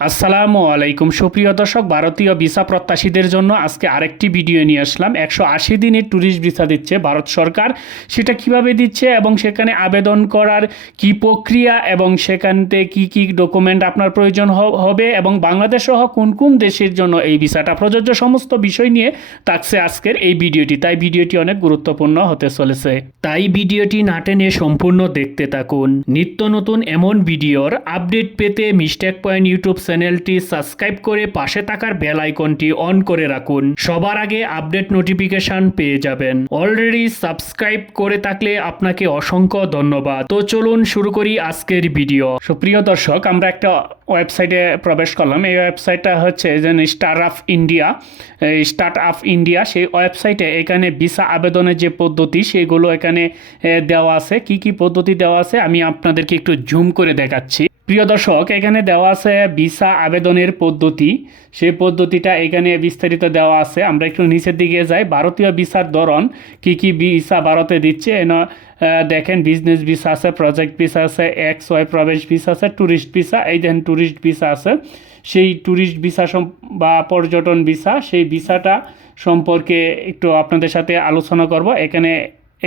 আসসালামু আলাইকুম সুপ্রিয় দর্শক, ভারতীয় ভিসা প্রত্যাশীদের জন্য আজকে আরেকটি ভিডিও নিয়ে আসলাম। 180 দিনের ট্যুরিস্ট ভিসা দিচ্ছে ভারত সরকার। সেটা কিভাবে দিচ্ছে এবং সেখানে আবেদন করার কি প্রক্রিয়া এবং সেখান থেকে কী কী ডকুমেন্ট আপনার প্রয়োজন হবে এবং বাংলাদেশ সহ কোন কোন দেশের জন্য এই ভিসাটা প্রযোজ্য, সমস্ত বিষয় নিয়ে থাকছে আজকের এই ভিডিওটি। তাই ভিডিওটি অনেক গুরুত্বপূর্ণ হতে চলেছে, তাই ভিডিওটি না টেনে সম্পূর্ণ দেখতে থাকুন। নিত্য নতুন এমন ভিডিওর আপডেট পেতে মিস্টেক পয়েন্ট ইউটিউব চ্যানেলটি সাবস্ক্রাইব করে পাশে থাকার বেল আইকনটি অন করে রাখুন। সবার আগে আপডেট নোটিফিকেশন পেয়ে যাবেন। অলরেডি সাবস্ক্রাইব করে থাকলে আপনাকে অসংখ্য ধন্যবাদ। তো চলুন শুরু করি আজকের ভিডিও। সুপ্রিয় দর্শক, আমরা একটা ওয়েবসাইটে প্রবেশ করলাম। এই ওয়েবসাইটটা হচ্ছে যে স্টার্ট আপ ইন্ডিয়া। সেই ওয়েবসাইটে এখানে ভিসা আবেদনের যে পদ্ধতি সেগুলো এখানে দেওয়া আছে। কি কি পদ্ধতি দেওয়া আছে আমি আপনাদেরকে একটু জুম করে দেখাচ্ছি। প্রিয় দর্শক, এখানে দেওয়া আছে ভিসা আবেদনের পদ্ধতি। সেই পদ্ধতিটা এখানে বিস্তারিত দেওয়া আছে। আমরা একটু নিচের দিকে যাই। ভারতীয় ভিসার ধরন, কি কি ভিসা ভারতে দিচ্ছে দেখেন। বিজনেস ভিসা আছে, প্রজেক্ট ভিসা আছে, XY প্রবেশ ভিসা আছে, ট্যুরিস্ট ভিসা। এই দেখেন ট্যুরিস্ট ভিসা আছে। সেই ট্যুরিস্ট ভিসা বা পর্যটন ভিসা, সেই ভিসাটা সম্পর্কে একটু আপনাদের সাথে আলোচনা করব। এখানে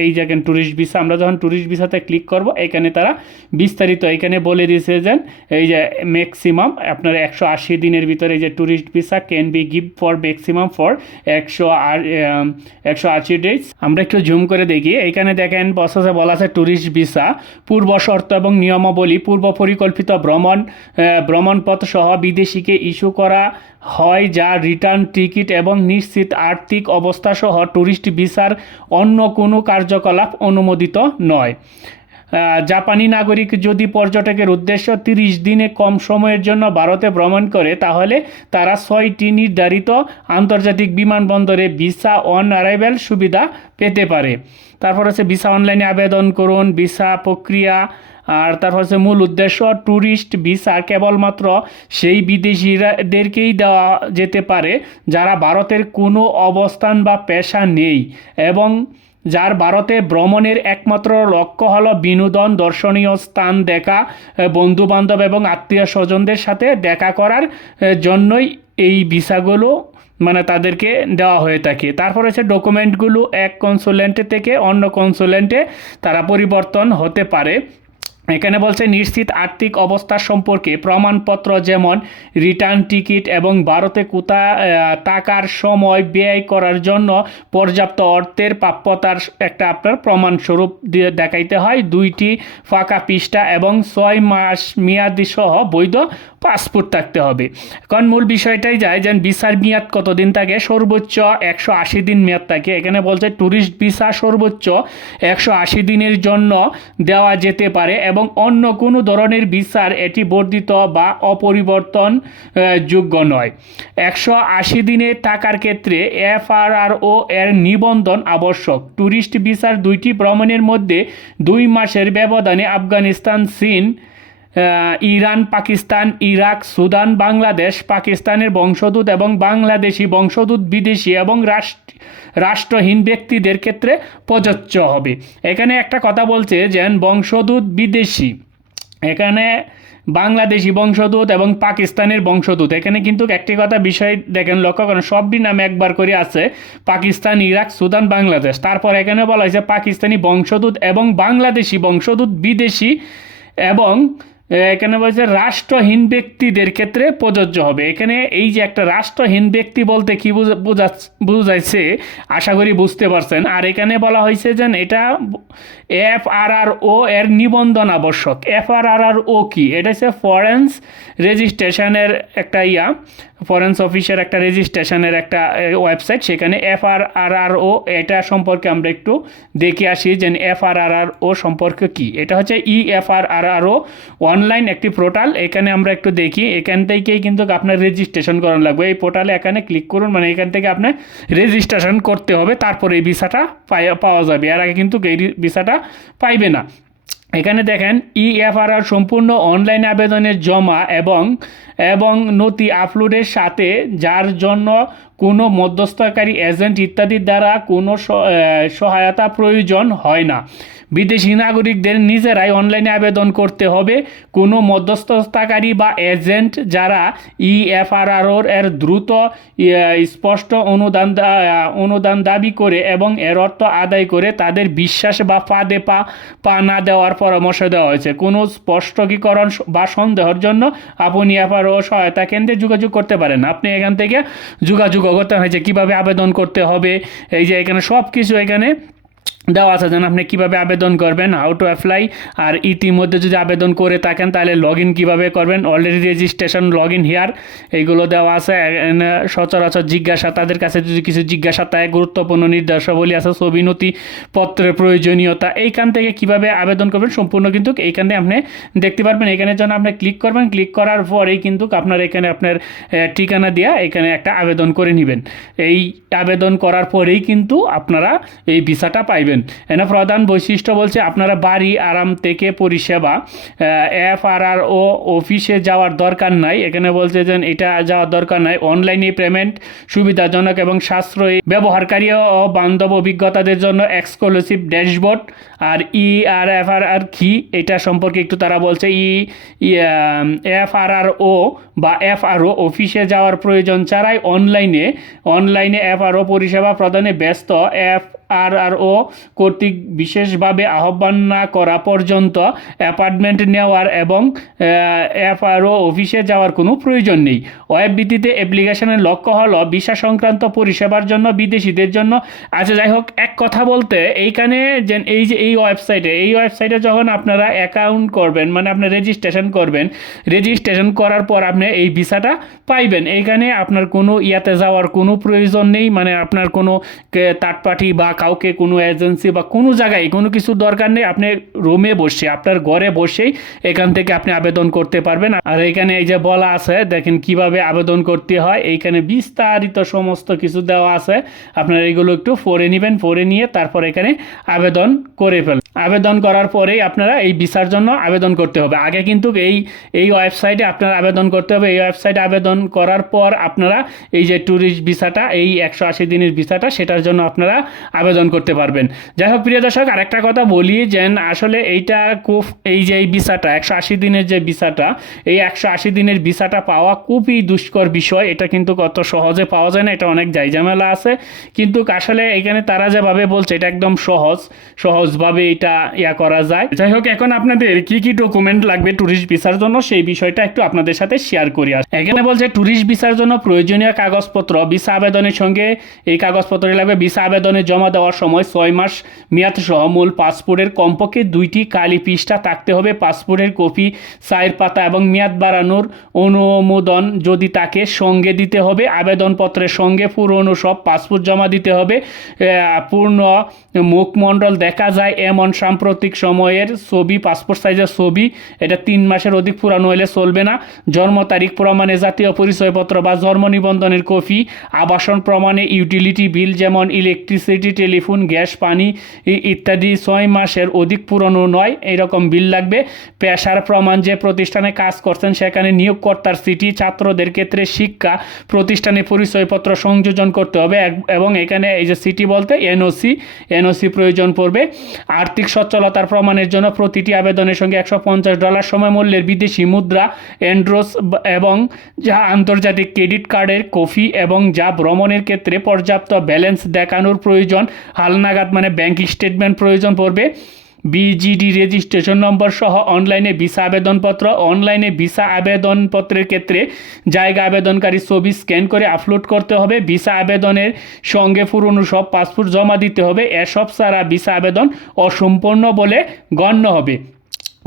এই দেখেন ট্যুরিস্ট ভিসা। আমরা যখন ট্যুরিস্ট ভিসাতে ক্লিক করব, এখানে তারা বিস্তারিত এখানে বলে দিয়েছে যে এই যে ম্যাক্সিমাম আপনার 180 দিনের ভিতরে এই যে tourist visa can be give for maximum for 180 days. আমরা একটু জুম করে দেখি। এখানে দেখেন প্রসেসে বলা আছে ট্যুরিস্ট ভিসা পূর্ব শর্ত এবং নিয়মাবলী, পূর্ব পরিকল্পিত ভ্রমণপথ সহ বিদেশিকে ইস্যু করা হয়, যা রিটার্ন টিকিট এবং নিশ্চিত আর্থিক অবস্থা সহ ট্যুরিস্ট ভিসার অন্য কোনো কার্যকলাপ অনুমোদিত নয়। জাপানি নাগরিক যদি পর্যটকের উদ্দেশ্য 30 দিনে কম সময়ের জন্য ভারতে ভ্রমণ করে, তাহলে তারা 6টি নির্ধারিত আন্তর্জাতিক বিমানবন্দরে ভিসা অন অ্যারাইভেল সুবিধা পেতে পারে। তারপর হচ্ছে ভিসা অনলাইনে আবেদন করুন, ভিসা প্রক্রিয়া। আর তারপর হচ্ছে মূল উদ্দেশ্য, ট্যুরিস্ট ভিসা কেবলমাত্র সেই বিদেশিদেরকেই দেওয়া যেতে পারে যারা ভারতের কোনো অবস্থান বা পেশা নেই এবং যার ভারতে ভ্রমণের একমাত্র লক্ষ্য হলো বিনোদন, দর্শনীয় স্থান দেখা, বন্ধুবান্ধব এবং আত্মীয় স্বজনদের সাথে দেখা করার জন্যই এই ভিসাগুলো তাদেরকে দেওয়া হয়ে থাকে। তারপর হচ্ছে ডকুমেন্টগুলো এক কনসুলেন্ট থেকে অন্য কনসুলেন্টে তারা পরিবর্তন হতে পারে। এখানে বলছে নিশ্চিত আর্থিক অবস্থা সম্পর্কে প্রমাণপত্র, যেমন রিটার্ন টিকিট এবং ভারতে কোথায় থাকার সময় ব্যয় করার জন্য পর্যাপ্ত অর্থের প্রাপ্যতার একটা আপনার প্রমাণস্বরূপ দিয়ে দেখাইতে হয়। 2টি ফাঁকা পৃষ্ঠা এবং 6 মাস মেয়াদি সহ বৈধ পাসপোর্ট থাকতে হবে। কারণ মূল বিষয়টাই যায় যে ভিসার মেয়াদ কতদিন থাকে। সর্বোচ্চ 180 দিন মেয়াদ থাকে। এখানে বলছে ট্যুরিস্ট ভিসা সর্বোচ্চ 180 দিনের জন্য দেওয়া যেতে পারে এবং অন্য কোনো ধরনের ভিসার এটি বর্ধিত বা অপরিবর্তন যোগ্য নয়। 180 দিনে থাকার ক্ষেত্রে FRRO এর নিবন্ধন আবশ্যক। ট্যুরিস্ট ভিসার 2টি ভ্রমণের মধ্যে 2 মাসের ব্যবধানে আফগানিস্তান, চীন, Iran, Pakistan, Iraq, Sudan, Bangladesh, পাকিস্তানের বংশোদ্ভূত এবং বাংলাদেশি বংশোদ্ভূত বিদেশি এবং রাষ্ট্রহীন ব্যক্তিদের ক্ষেত্রে প্রযোজ্য হবে। এখানে একটা কথা বলছে যে বংশোদ্ভূত বিদেশি, এখানে বাংলাদেশি বংশোদ্ভূত এবং পাকিস্তানের বংশোদ্ভূত। এখানে কিন্তু একটি কথা বিষয় দেখেন, লক্ষ্য করেন, সবটি নাম একবার করে আছে, পাকিস্তান, ইরাক, সুদান, বাংলাদেশ। তারপর এখানে বলা হয়েছে পাকিস্তানি বংশোদ্ভূত এবং বাংলাদেশি বংশোদ্ভূত বিদেশি এবং এখানে বলছে রাষ্ট্রহীন ব্যক্তিদের ক্ষেত্রে প্রযোজ্য হবে। এখানে এই যে একটা রাষ্ট্রহীন ব্যক্তি বলতে কি বুঝাইছে আশা করি বুঝতে পারছেন। আর এখানে বলা হয়েছে যে এটা FRRO এর নিবন্ধন আবশ্যক। FRRO কি? এটা হচ্ছে ফরেন্স রেজিস্ট্রেশনের একটা ফরেন্স অফিসের একটা রেজিস্ট্রেশনের একটা ওয়েবসাইট। সেখানে FRRO এটা সম্পর্কে আমরা একটু দেখে আসি যে FRRO সম্পর্কে কি। এটা হচ্ছে EFRRO অনলাইন একটি পোর্টাল। এখানে আমরা একটু দেখি। এখান থেকেই কিন্তু আপনার রেজিস্ট্রেশন করানো লাগবে। এই পোর্টালে এখানে ক্লিক করুন, এখান থেকে আপনার রেজিস্ট্রেশন করতে হবে, তারপরে এই ভিসাটা পাওয়া যাবে। এর আগে কিন্তু এই ভিসাটা পাইবে না। এখানে দেখেন EFRR সম্পূর্ণ অনলাইন আবেদনের জমা এবং নথি আপলোডের সাথে, যার জন্য কোনো মধ্যস্থকারী এজেন্ট ইত্যাদির দ্বারা কোনো সহায়তা প্রয়োজন হয় না। বিদেশি নাগরিকদের নিজেরাই অনলাইনে আবেদন করতে হবে। কোনো মধ্যস্থতাকারী বা এজেন্ট যারা EFRRO এর দ্রুত স্পষ্ট অনুদান দাবি করে এবং এর অর্থ আদায় করে তাদের বিশ্বাস বা ফাঁদে পা না দেওয়ার পরামর্শ দেওয়া হয়েছে। কোনো স্পষ্টীকরণ বা সন্দেহের জন্য আপনি EFRRO সহায়তা কেন্দ্রে যোগাযোগ করতে পারেন। আপনি এখান থেকে যোগাযোগ করতে হয়েছে কীভাবে আবেদন করতে হবে, এই যে এখানে সব কিছু এখানে দেওয়া আছে যেন আপনি কীভাবে আবেদন করবেন, হাউ টু অ্যাপ্লাই। আর ইতিমধ্যে যদি আবেদন করে থাকেন তাহলে লগ ইন কীভাবে করবেন, already registration, log in here, এইগুলো দেওয়া আছে। সচরাচর জিজ্ঞাসা, তাদের কাছে যদি কিছু জিজ্ঞাসা থাকে, গুরুত্বপূর্ণ নির্দেশাবলী আছে, ছবি নথিপত্রের প্রয়োজনীয়তা, এইখান থেকে কীভাবে আবেদন করবেন সম্পূর্ণ কিন্তু এইখানে আপনি দেখতে পারবেন। এখানের জন্য আপনি ক্লিক করবেন, ক্লিক করার পরেই কিন্তু আপনার এখানে আপনার ঠিকানা দিয়ে এখানে একটা আবেদন করে নেবেন। এই আবেদন করার পরেই কিন্তু আপনারা এই ভিসাটা পাইবেন। এখানে প্রধান বৈশিষ্ট্য বলছে আপনারা বাড়ি আরাম থেকে পরিষেবা, EFRRO অফিসে যাওয়ার দরকার নাই। এখানে বলছে যে এটা যাওয়ার দরকার নাই। অনলাইনে পেমেন্ট সুবিধাজনক এবং সাশ্রয়ী, ব্যবহারকারী ও বান্ধব অভিজ্ঞতাদের জন্য এক্সক্লুসিভ ড্যাশবোর্ড। আর EFRRO কি এটা সম্পর্কে একটু তারা বলছে, EFRRO বা FRO অফিসে যাওয়ার প্রয়োজন ছাড়াই অনলাইনে FRO পরিষেবা প্রদানে ব্যস্ত। EFRRO কর্তৃক বিশেষভাবে আহ্বান না করা পর্যন্ত অ্যাপার্টমেন্ট নেওয়ার এবং FRO অফিসে যাওয়ার কোনো প্রয়োজন নেই। ওয়েব ভিত্তিতে অ্যাপ্লিকেশনের লক্ষ্য হলো ভিসা সংক্রান্ত পরিষেবার জন্য বিদেশিদের জন্য। আচ্ছা, যাই হোক, এক কথা বলতে এইখানে যে এই ওয়েবসাইটে যখন আপনারা অ্যাকাউন্ট করবেন, মানে আপনি রেজিস্ট্রেশন করবেন, রেজিস্ট্রেশন করার পর আপনি এই ভিসাটা পাইবেন। এইখানে আপনার কোনো ইয়াতে যাওয়ার কোনো প্রয়োজন নেই, মানে আপনার কোনো থার্ড পার্টি বা কাউকে কোনো এজেন্সি বা কোনো জায়গায় কোনো কিছু দরকার নেই। আপনি রুমে বসে, আপনার ঘরে বসেই এখান থেকে আপনি আবেদন করতে পারবেন। আর এখানে এই যে বলা আছে দেখেন কিভাবে আবেদন করতে হয়, এইখানে বিস্তারিত সমস্ত কিছু দেওয়া আছে। আপনারা এগুলো একটু পড়ে নেবেন, পড়ে নিয়ে তারপর এখানে আবেদন করে ফেলবেন। আবেদন করার পরেই আপনারা এই ভিসার জন্য আবেদন করতে হবে। আগে কিন্তু এই ওয়েবসাইটে আপনারা আবেদন করতে হবে। এই ওয়েবসাইটে আবেদন করার পর আপনারা এই যে ট্যুরিস্ট ভিসাটা, এই 180 দিনের ভিসাটা, সেটার জন্য আপনারা আবেদন করতে পারবেন। যাই হোক প্রিয় দর্শক, আরেকটা কথা বলি যে আসলে এইটা খুব, এই যে এই ভিসাটা 180 দিনের যে ভিসাটা, এই 180 দিনের ভিসাটা পাওয়া খুবই দুষ্কর বিষয়। এটা কিন্তু কত সহজে পাওয়া যায় না, এটা অনেক ঝামেলা আছে। কিন্তু আসলে এখানে তারা যেভাবে বলছে এটা একদম সহজভাবে এটা করা যায়। যাই হোক, এখন আপনাদের কি কি ডকুমেন্ট লাগবে ট্যুরিস্ট ভিসার জন্য সেই বিষয়টা একটু আপনাদের সাথে শেয়ার করি। এখানে বলছে ট্যুরিস্ট ভিসার জন্য প্রয়োজনীয় কাগজপত্র, ভিসা আবেদনের সঙ্গে এই কাগজপত্র লাগবে। ভিসা আবেদনে জমা দেওয়ার সময় 6 মাস মেয়াদ সহ মূল পাসপোর্টের কমপক্ষে 2টি কালি পৃষ্ঠা থাকতে হবে। পাসপোর্টের কপি, 4 পাতা এবং মেয়াদ বাড়ানোর অনুমোদন যদি তাকে সঙ্গে দিতে হবে। আবেদনপত্রের সঙ্গে পুরনো সব পাসপোর্ট জমা দিতে হবে। পূর্ণ মুখমণ্ডল দেখা যায় এমন সাম্প্রতিক সময়ের ছবি, পাসপোর্ট সাইজের ছবি, এটা 3 মাসের অধিক পুরানো হলে চলবে না। জন্ম তারিখ প্রমাণে জাতীয় পরিচয়পত্র বা জন্ম নিবন্ধনের কপি। আবাসন প্রমাণে ইউটিলিটি বিল যেমন ইলেকট্রিসিটি, টেলিফোন, গ্যাস, পানি ইত্যাদি 6 মাসের অধিক পুরনো নয় এরকম বিল লাগবে। পেশার প্রমাণ, যে প্রতিষ্ঠানে কাজ করছেন সেখানে নিয়োগকর্তার চিঠি। ছাত্রদের ক্ষেত্রে শিক্ষা প্রতিষ্ঠানে পরিচয়পত্র সংযোজন করতে হবে এবং এখানে এই যে সিটি বলতে এনওসি প্রয়োজন পড়বে। আর্থিক সচ্ছলতার প্রমাণের জন্য প্রতিটি আবেদনের সঙ্গে $150 সমমূল্যের বিদেশি মুদ্রা, এন্ড্রোস এবং যা আন্তর্জাতিক ক্রেডিট কার্ডের কপি এবং যা ভ্রমণের ক্ষেত্রে পর্যাপ্ত ব্যালেন্স দেখানোর প্রয়োজন, হালনাগাদ মানে ব্যাংক স্টেটমেন্ট প্রয়োজন পড়বে। বিজিডি রেজিস্ট্রেশন নম্বর সহ অনলাইনে ভিসা আবেদনপত্র। অনলাইনে ভিসা আবেদনপত্রের ক্ষেত্রে জায়গা আবেদনকারী ছবি স্ক্যান করে আপলোড করতে হবে। ভিসা আবেদনের সঙ্গে পুরনো সব পাসপোর্ট জমা দিতে হবে। এসব ছাড়া ভিসা আবেদন অসম্পূর্ণ বলে গণ্য হবে।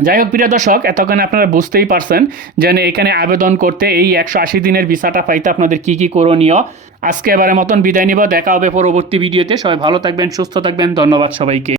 যাই হোক প্রিয় দর্শক, এতক্ষণ আপনারা বুঝতেই পারছেন যে এখানে আবেদন করতে এই 180 দিনের ভিসাটা পাইতে আপনাদের কি কি করণীয়। আজকে এবারের মতন বিদায় নিব, দেখা হবে পরবর্তী ভিডিওতে। সবাই ভালো থাকবেন, সুস্থ থাকবেন, ধন্যবাদ সবাইকে।